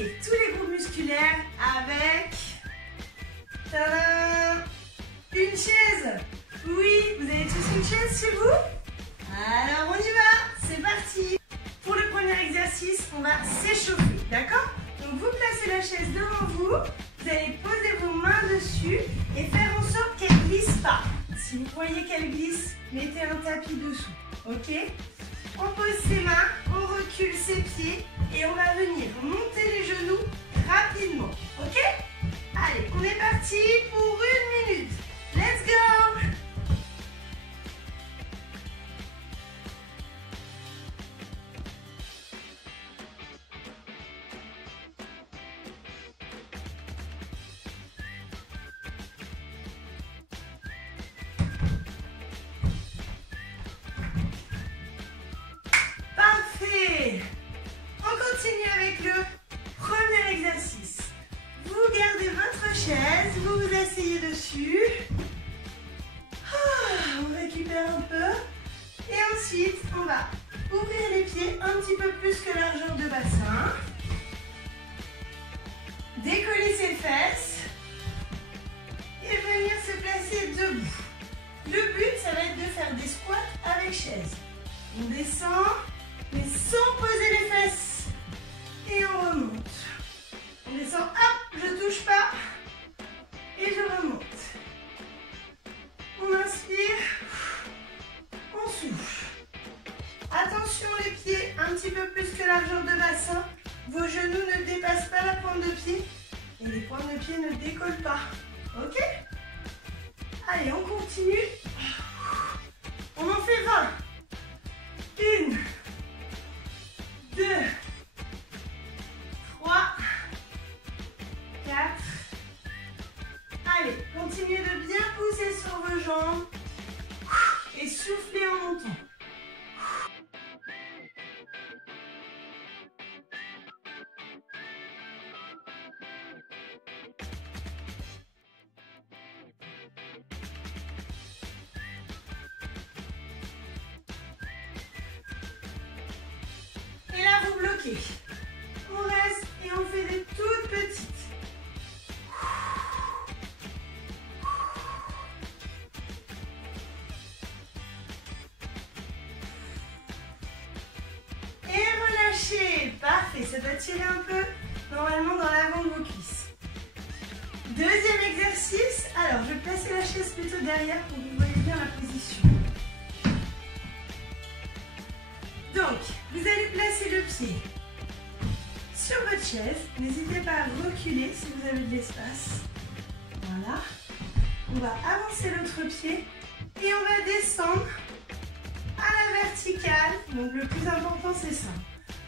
travailler tous les groupes musculaires avec tadam, une chaise. Oui, vous avez tous une chaise chez vous? Alors on y va, c'est parti. Pour le premier exercice, on va s'échauffer, d'accord? Donc vous placez la chaise devant vous, vous allez poser vos mains dessus et faire en sorte qu'elle ne glisse pas. Si vous voyez qu'elle glisse, mettez un tapis dessous, ok? On pose ses mains, on recule ses pieds et on va venir monter les genoux rapidement, ok? Allez, on est parti pour 1 minute. Let's go! Parfait! On continue avec le premier exercice. Vous gardez votre chaise, vous vous asseyez dessus. On récupère un peu. Et ensuite, on va ouvrir les pieds un petit peu plus que largeur de bassin. Décoller ses fesses. Et venir se placer debout. Le but, ça va être de faire des squats avec chaise. On descend, mais sans poser les fesses. Et on remonte. On descend, hop, je touche pas. Et je remonte. On inspire. On souffle. Attention les pieds, un petit peu plus que largeur de bassin. Vos genoux ne dépassent pas la pointe de pied. Et les pointes de pied ne décollent pas. Ok? Allez, on continue. On en fait 20. 1, 2, 3, 4. Allez, continuez de bien pousser sur vos jambes et soufflez en montant. Et là, vous bloquez. On reste et on fait des toutes petites. Et relâchez. Parfait, ça doit tirer un peu normalement dans l'avant de vos cuisses. Deuxième exercice. Alors, je vais placer la chaise plutôt derrière pour que vous voyez bien la position. Donc, vous allez placer le pied sur votre chaise. N'hésitez pas à reculer si vous avez de l'espace. Voilà. On va avancer l'autre pied et on va descendre à la verticale. Donc, le plus important, c'est ça.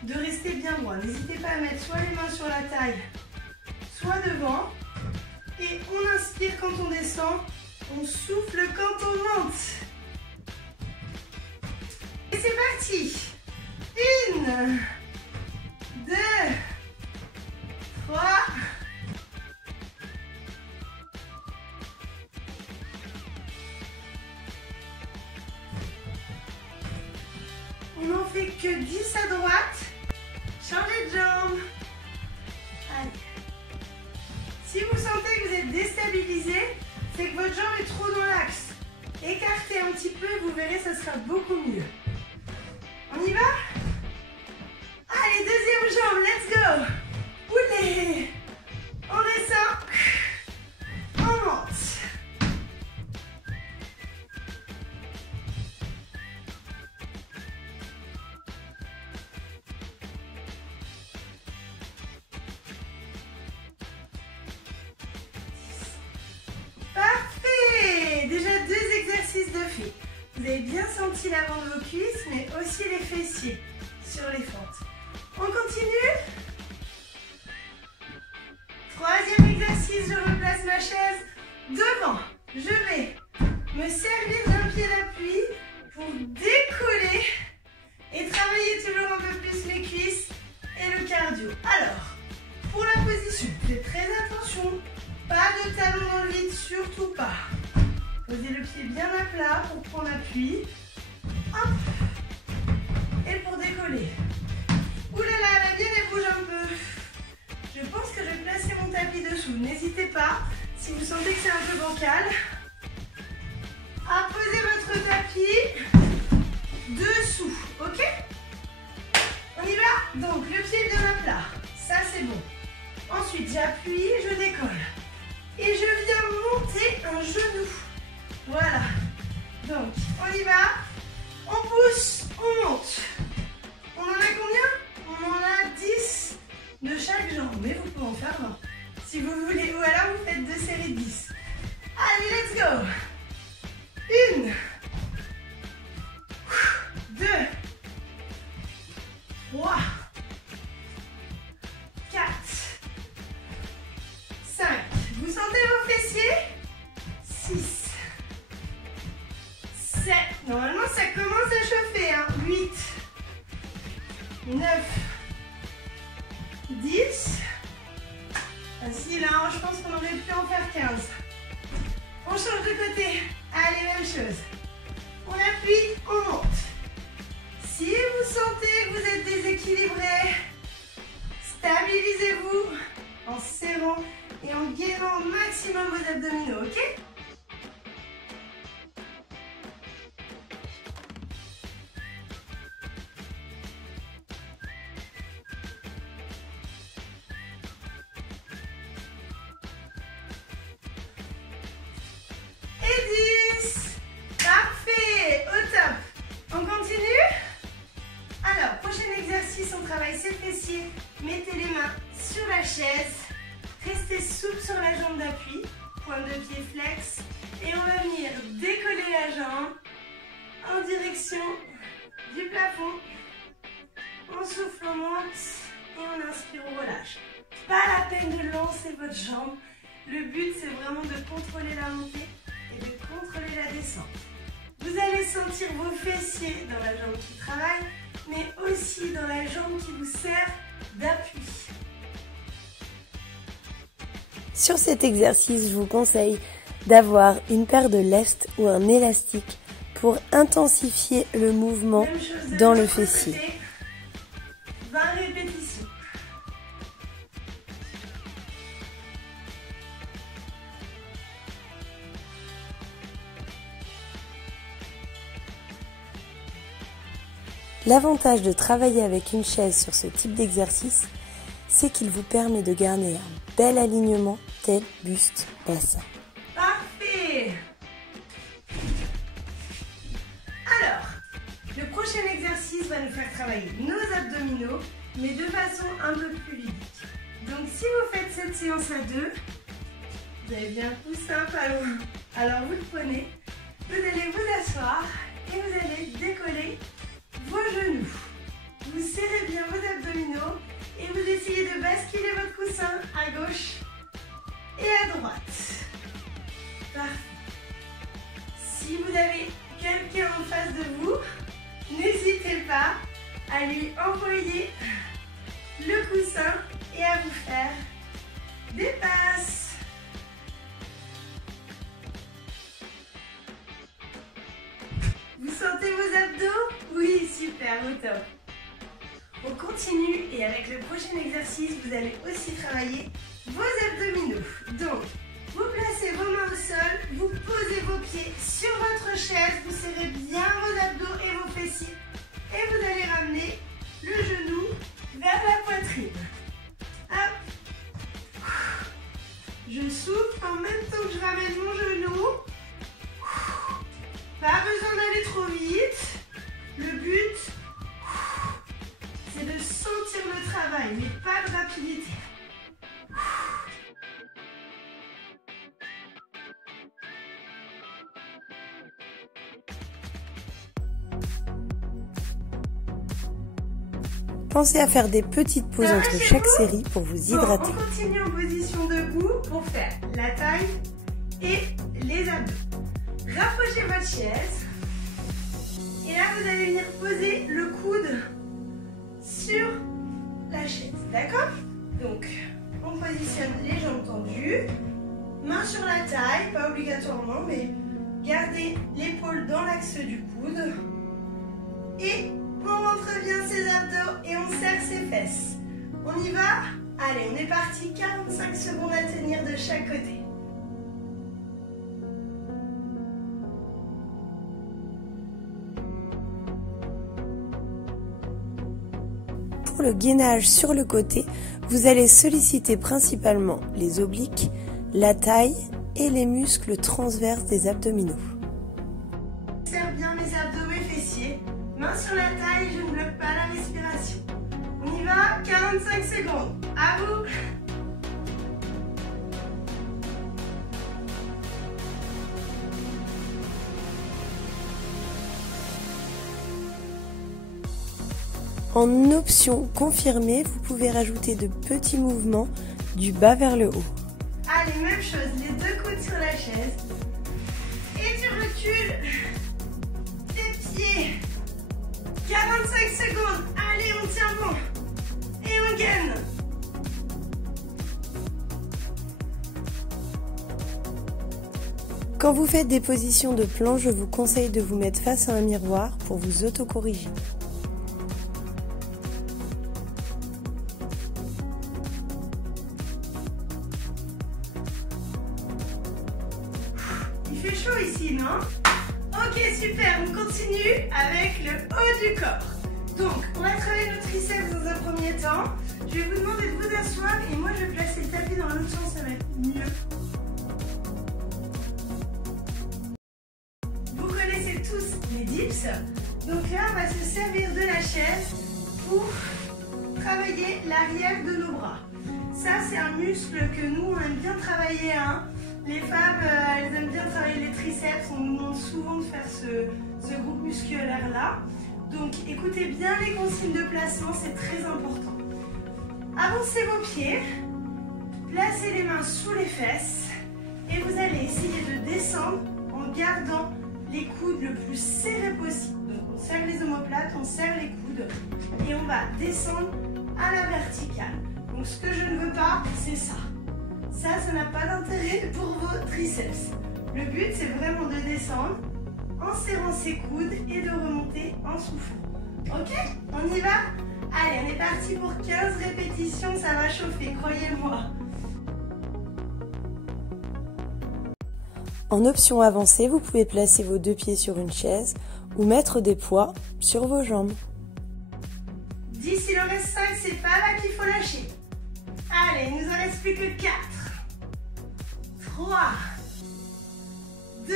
De rester bien droit. N'hésitez pas à mettre soit les mains sur la taille, soit devant. Et on inspire quand on descend. On souffle quand on monte. Et c'est parti! 1, 2, 3. On n'en fait que 10 à droite. Changez de jambe. Allez. Si vous sentez que vous êtes déstabilisé, c'est que votre jambe est trop dans l'axe. Écartez un petit peu, vous verrez, ça sera beaucoup mieux. On y va? Allez, deuxième jambe, let's go. Oulé. On descend. On monte. Parfait. Déjà 2 exercices de fait. Vous avez bien senti l'avant de vos cuisses, mais aussi les fessiers sur les fentes. On continue. Troisième exercice, je replace ma chaise devant. Je vais me servir d'un pied d'appui pour décoller et travailler toujours un peu plus les cuisses et le cardio. Alors, pour la position, faites très attention. Pas de talon dans le vide, surtout pas. Posez le pied bien à plat pour prendre appui. Hop. Et pour décoller. Ouh là là, la bienne elle bouge un peu. Je pense que je vais placer mon tapis dessous. N'hésitez pas, si vous sentez que c'est un peu bancal, à poser votre tapis dessous, ok? On y va? Donc, le pied bien à plat, ça c'est bon. Ensuite, j'appuie, je décolle. Et je viens monter un genou. Voilà. Donc, on y va. On pousse, on monte. On en a combien? On en a 10 de chaque jambe. Mais vous pouvez en faire 20 si vous voulez. Ou alors, vous faites 2 séries de 10. Allez, let's go. 1, 2, 3, 4, 5. Vous sentez vos fessiers? 6, 7. Normalement, ça commence à chauffer. Hein. 8, 9, 10. Facile, hein. Je pense qu'on aurait pu en faire 15. On change de côté. Allez, même chose. On appuie, on monte. Si vous sentez que vous êtes déséquilibré, stabilisez-vous en serrant et en gainant au maximum vos abdominaux, ok? Et 10. Parfait, au top. On continue? Alors, prochain exercice, on travaille ses fessiers. Mettez les mains sur la chaise. Restez souple sur la jambe d'appui. Pointe de pied flex. Et on va venir décoller la jambe en direction du plafond. On souffle, on monte et on inspire, on relâche. Pas la peine de lancer votre jambe. Le but, c'est vraiment de contrôler la montée et de contrôler la descente. Vous allez sentir vos fessiers dans la jambe qui travaille, mais aussi dans la jambe qui vous sert d'appui. Sur cet exercice, je vous conseille d'avoir une paire de lest ou un élastique pour intensifier le mouvement dans le fessier. 20 répétitions. L'avantage de travailler avec une chaise sur ce type d'exercice, c'est qu'il vous permet de garder un bel alignement tête, buste, bassin. Parfait. Alors, le prochain exercice va nous faire travailler nos abdominaux, mais de façon un peu plus ludique. Donc, si vous faites cette séance à deux, vous avez bien le coussin pas loin. Alors, vous le prenez, vous allez vous asseoir et vous allez décoller vos genoux. Vous serrez bien vos abdominaux et vous essayez de basculer votre coussin à gauche et à droite. Parfait. Si vous avez quelqu'un en face de vous, n'hésitez pas à lui envoyer le coussin et à vous faire des passes. Vous sentez vos abdos? Oui, super, au top. On continue et avec le prochain exercice, vous allez aussi travailler vos abdominaux. Donc, vous placez vos mains au sol, vous posez vos pieds sur votre chaise, vous serrez bien vos abdos et vos fessiers et vous allez ramener le genou vers la poitrine. Hop. Je souffle en même temps que je ramène mon genou. Pas besoin d'aller trop vite. Le but, c'est de sentir le travail, mais pas de rapidité. Pensez à faire des petites pauses entre chaque série pour vous hydrater. Bon, on continue en position debout pour faire la taille et les abdos. Rapprochez votre chaise. Et là, vous allez venir poser le coude sur la chaise. D'accord? Donc, on positionne les jambes tendues. Main sur la taille, pas obligatoirement, mais gardez l'épaule dans l'axe du coude. Et on rentre bien ses abdos et on serre ses fesses. On y va? Allez, on est parti, 45 secondes à tenir de chaque côté. Pour le gainage sur le côté, vous allez solliciter principalement les obliques, la taille et les muscles transverses des abdominaux. Serre bien mes abdos et fessiers. Main sur la taille, je ne bloque pas la respiration. On y va, 45 secondes. À vous. En option confirmée, vous pouvez rajouter de petits mouvements du bas vers le haut. Allez, même chose, les deux coudes sur la chaise. Et tu recules tes pieds. 45 secondes. Allez, on tient bon. Et on gagne. Quand vous faites des positions de planche, je vous conseille de vous mettre face à un miroir pour vous autocorriger. Il fait chaud ici, non? Ok, super, on continue avec le haut du corps. Donc, on va travailler nos triceps dans un premier temps. Je vais vous demander de vous asseoir et moi je vais placer le tapis dans l'autre sens, ça va être mieux. Vous connaissez tous les dips. Donc là, on va se servir de la chaise pour travailler l'arrière de nos bras. Ça, c'est un muscle que nous, on aime bien travailler, hein. Les femmes, elles aiment bien travailler les triceps, on nous demande souvent de faire ce groupe musculaire-là. Donc écoutez bien les consignes de placement, c'est très important. Avancez vos pieds, placez les mains sous les fesses et vous allez essayer de descendre en gardant les coudes le plus serrés possible. Donc on serre les omoplates, on serre les coudes et on va descendre à la verticale. Donc ce que je ne veux pas, c'est ça. Ça n'a pas d'intérêt pour vos triceps. Le but, c'est vraiment de descendre en serrant ses coudes et de remonter en soufflant. Ok? On y va? Allez, on est parti pour 15 répétitions, ça va chauffer, croyez-moi. En option avancée, vous pouvez placer vos deux pieds sur une chaise ou mettre des poids sur vos jambes. 10, il en reste 5, c'est pas là qu'il faut lâcher. Allez, il nous en reste plus que 4. 3, 2,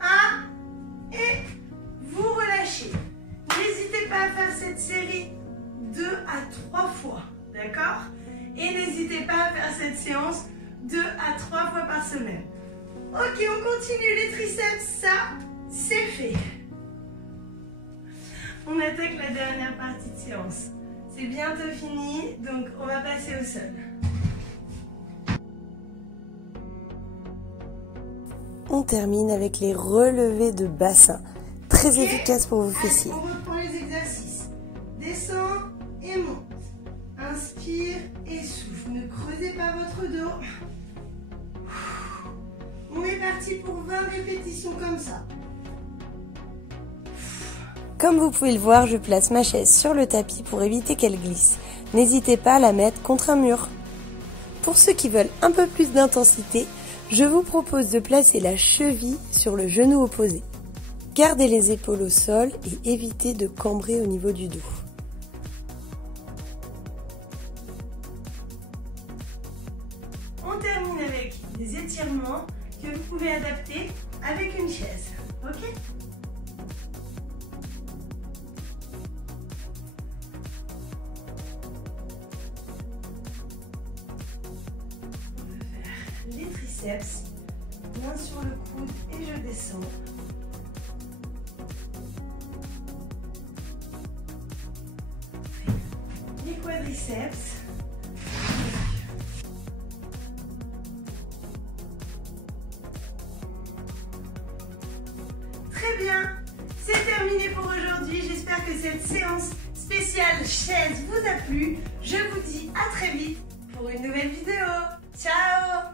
1 et vous relâchez. N'hésitez pas à faire cette série 2 à 3 fois, d'accord? Et n'hésitez pas à faire cette séance 2 à 3 fois par semaine. Ok, on continue les triceps, ça, c'est fait. On attaque la dernière partie de séance. C'est bientôt fini, donc on va passer au sol. On termine avec les relevés de bassin, très efficaces pour vos fessiers. On reprend les exercices. Descends et monte. Inspire et souffle. Ne creusez pas votre dos. On est parti pour 20 répétitions comme ça. Comme vous pouvez le voir, je place ma chaise sur le tapis pour éviter qu'elle glisse. N'hésitez pas à la mettre contre un mur. Pour ceux qui veulent un peu plus d'intensité, je vous propose de placer la cheville sur le genou opposé. Gardez les épaules au sol et évitez de cambrer au niveau du dos. On termine avec des étirements que vous pouvez adapter avec une chaise. Ok ? Les triceps, main sur le coude et je descends. Les quadriceps. Très bien, c'est terminé pour aujourd'hui. J'espère que cette séance spéciale chaise vous a plu. Je vous dis à très vite pour une nouvelle vidéo. Ciao!